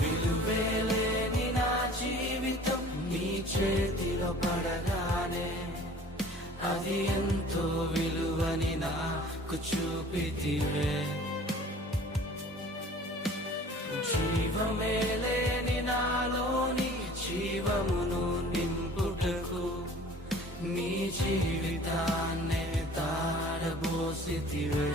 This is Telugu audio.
విలువేలేని నా జీవితం నీ చేతిలో పడగానే అది ఎంతో విలువని నాకు చూపితివే. జీవమే లేని నాలోని జీవమును నింపుటకు నీ జీవితాన్నే తారబోసితివే.